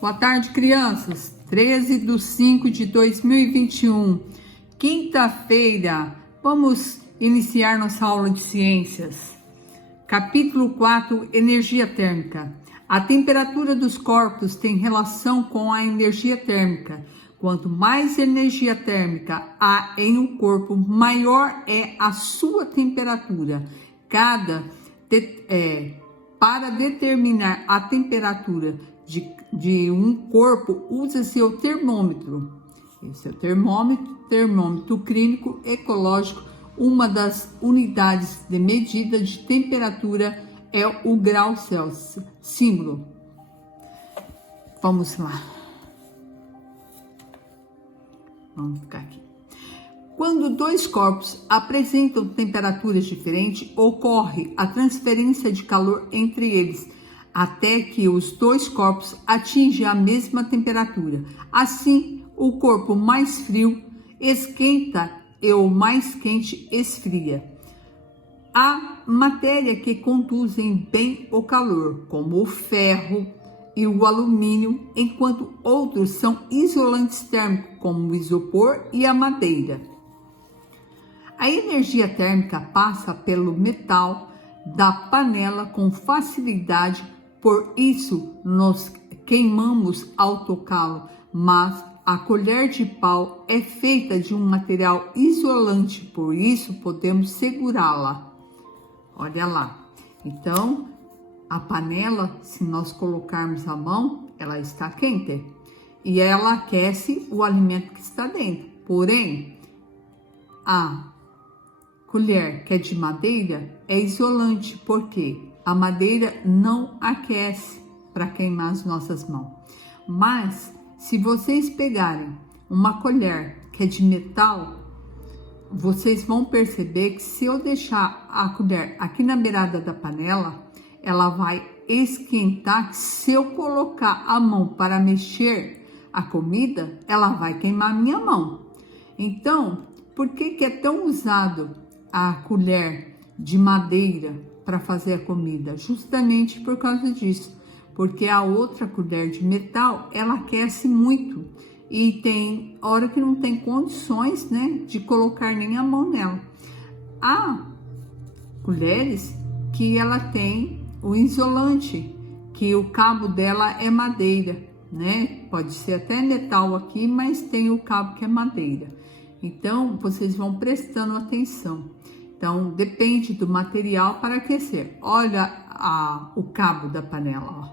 Boa tarde, crianças. 13/5/2021, quinta-feira. Vamos iniciar nossa aula de ciências. Capítulo 4, energia térmica. A temperatura dos corpos tem relação com a energia térmica. Quanto mais energia térmica há em um corpo, maior é a sua temperatura. Para determinar a temperatura de um corpo, usa-se o termômetro. Esse é o termômetro clínico ecológico. Uma das unidades de medida de temperatura é o grau Celsius. Símbolo. Vamos lá. Vamos ficar aqui. Quando dois corpos apresentam temperaturas diferentes, ocorre a transferência de calor entre eles, até que os dois corpos atingem a mesma temperatura. Assim, o corpo mais frio esquenta e o mais quente esfria. Há matéria que conduzem bem o calor, como o ferro e o alumínio, enquanto outros são isolantes térmicos, como o isopor e a madeira. A energia térmica passa pelo metal da panela com facilidade, por isso nos queimamos ao tocá-lo, mas a colher de pau é feita de um material isolante, por isso podemos segurá-la. Olha lá. Então, a panela, se nós colocarmos a mão, ela está quente e ela aquece o alimento que está dentro. Porém, a colher, que é de madeira, é isolante, porque a madeira não aquece para queimar as nossas mãos. Mas, se vocês pegarem uma colher que é de metal, vocês vão perceber que se eu deixar a colher aqui na beirada da panela, ela vai esquentar. Se eu colocar a mão para mexer a comida, ela vai queimar a minha mão. Então, por que é tão usado a colher de madeira para fazer a comida? Justamente por causa disso, porque a outra colher de metal, ela aquece muito e tem hora que não tem condições, né, de colocar nem a mão nela. Há colheres que ela tem o isolante, que o cabo dela é madeira, né? Pode ser até metal aqui, mas tem o cabo que é madeira. Então, vocês vão prestando atenção. Então, depende do material para aquecer. Olha o cabo da panela, ó.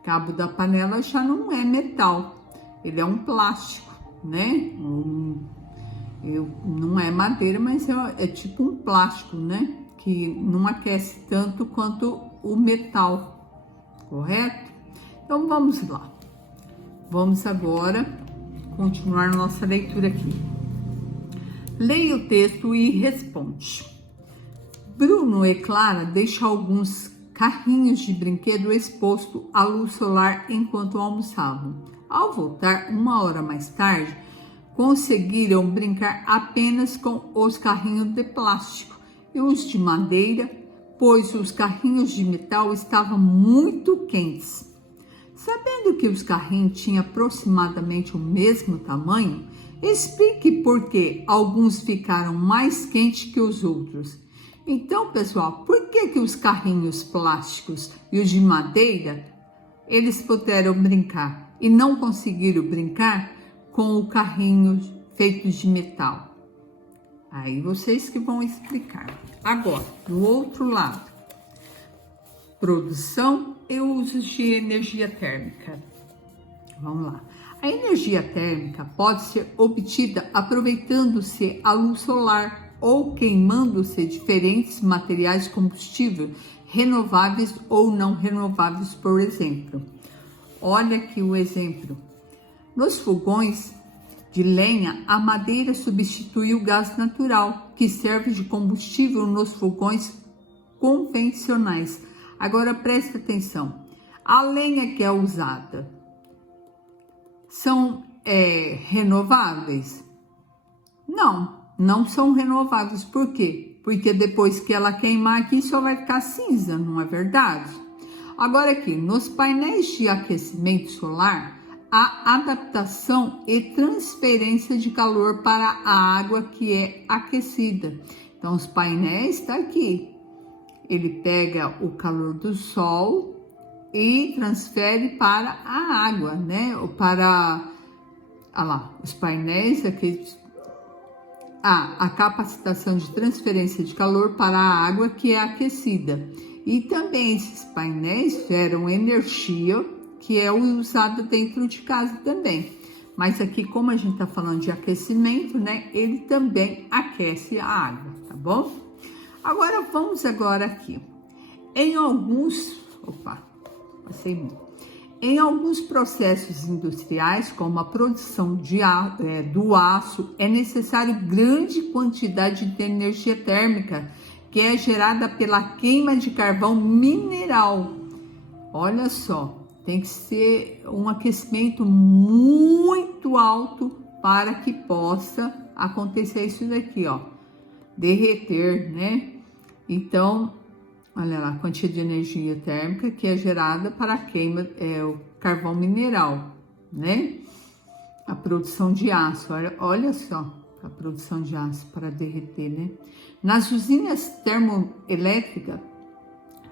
O cabo da panela já não é metal, ele é um plástico, né? Não é madeira, mas é tipo um plástico, né? Que não aquece tanto quanto o metal, correto? Então, vamos lá. Vamos agora continuar nossa leitura aqui. Leia o texto e responde. Bruno e Clara deixam alguns carrinhos de brinquedo expostos à luz solar enquanto almoçavam. Ao voltar, 1 hora mais tarde, conseguiram brincar apenas com os carrinhos de plástico e os de madeira, pois os carrinhos de metal estavam muito quentes. Sabendo que os carrinhos tinham aproximadamente o mesmo tamanho, explique por que alguns ficaram mais quentes que os outros. Então, pessoal, por que os carrinhos plásticos e os de madeira, eles puderam brincar e não conseguiram brincar com o carrinho feito de metal? Aí vocês que vão explicar. Agora, do outro lado, produção e uso de energia térmica. Vamos lá. A energia térmica pode ser obtida aproveitando-se a luz solar ou queimando-se diferentes materiais combustível, renováveis ou não renováveis, por exemplo. Olha aqui o exemplo. Nos fogões de lenha, a madeira substitui o gás natural, que serve de combustível nos fogões convencionais. Agora presta atenção. A lenha que é usada são renováveis? Não são renováveis. Por quê? Porque depois que ela queimar aqui, só vai ficar cinza, não é verdade? Agora aqui, nos painéis de aquecimento solar, a adaptação e transferência de calor para a água que é aquecida. Então, os painéis está aqui. Ele pega o calor do sol e transfere para a água, né? Ou para, olha lá, os painéis aqui. A capacitação de transferência de calor para a água que é aquecida. E também esses painéis geram energia que é usada dentro de casa também. Mas aqui, como a gente tá falando de aquecimento, né? Ele também aquece a água, tá bom? Agora, vamos aqui. Em alguns processos industriais, como a produção do aço, é necessário grande quantidade de energia térmica, que é gerada pela queima de carvão mineral. Olha só, tem que ser um aquecimento muito alto para que possa acontecer isso daqui, ó, derreter, né? Então, olha lá, a quantidade de energia térmica que é gerada para a queima, o carvão mineral, né? A produção de aço, olha só, a produção de aço para derreter, né? Nas usinas termoelétricas,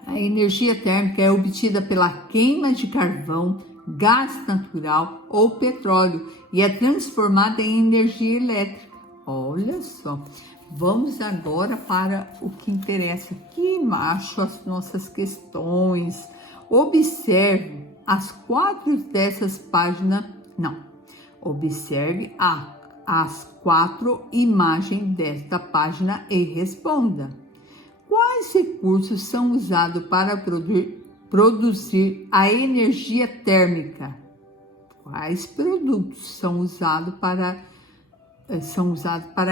a energia térmica é obtida pela queima de carvão, gás natural ou petróleo e é transformada em energia elétrica. Olha só. Vamos agora para o que interessa aqui embaixo, as nossas questões. Observe as 4 dessas páginas. Não, observe as 4 imagens desta página e responda. Quais recursos são usados para produzir a energia térmica? Quais produtos são usados para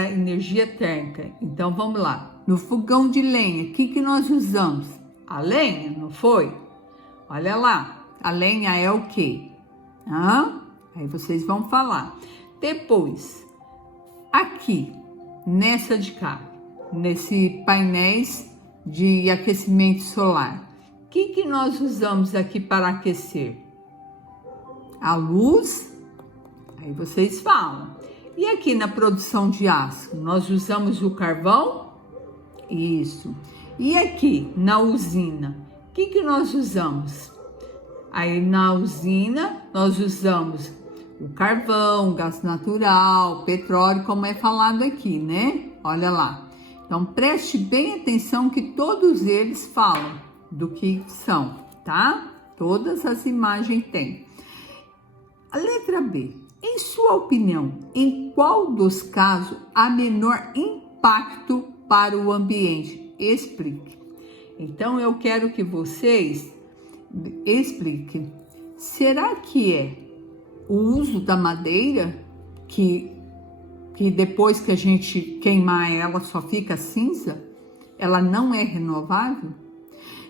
a energia térmica? Então, vamos lá. No fogão de lenha, o que nós usamos? A lenha, não foi? Olha lá, a lenha é o quê? Aí vocês vão falar. Depois, aqui, nessa de cá, nesse painéis de aquecimento solar, o que nós usamos aqui para aquecer? A luz. Aí vocês falam. E aqui na produção de aço, nós usamos o carvão? Isso. E aqui na usina, o que nós usamos? Aí na usina, nós usamos o carvão, gás natural, petróleo, como é falado aqui, né? Olha lá. Então, preste bem atenção que todos eles falam do que são, tá? Todas as imagens têm. A letra B. Em sua opinião, em qual dos casos há menor impacto para o ambiente? Explique. Então, eu quero que vocês expliquem. Será que é o uso da madeira, que depois que a gente queimar ela só fica cinza? Ela não é renovável?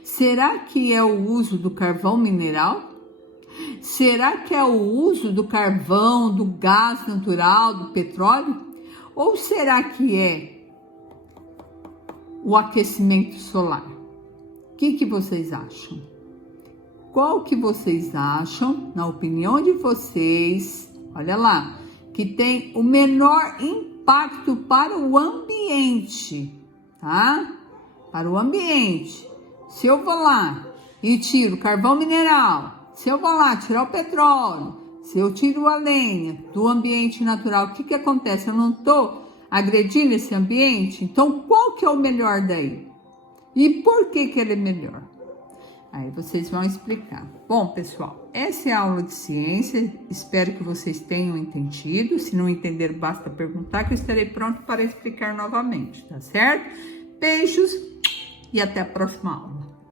Será que é o uso do carvão mineral? Será que é o uso do carvão, do gás natural, do petróleo? Ou será que é o aquecimento solar? O que vocês acham? Qual que vocês acham, na opinião de vocês, olha lá, que tem o menor impacto para o ambiente, tá? Para o ambiente. Se eu vou lá e tiro carvão mineral, se eu vou lá tirar o petróleo, se eu tiro a lenha do ambiente natural, o que acontece? Eu não estou agredindo esse ambiente? Então, qual que é o melhor daí? E por que ele é melhor? Aí vocês vão explicar. Bom, pessoal, essa é a aula de ciência. Espero que vocês tenham entendido. Se não entenderam, basta perguntar que eu estarei pronto para explicar novamente, tá certo? Beijos e até a próxima aula.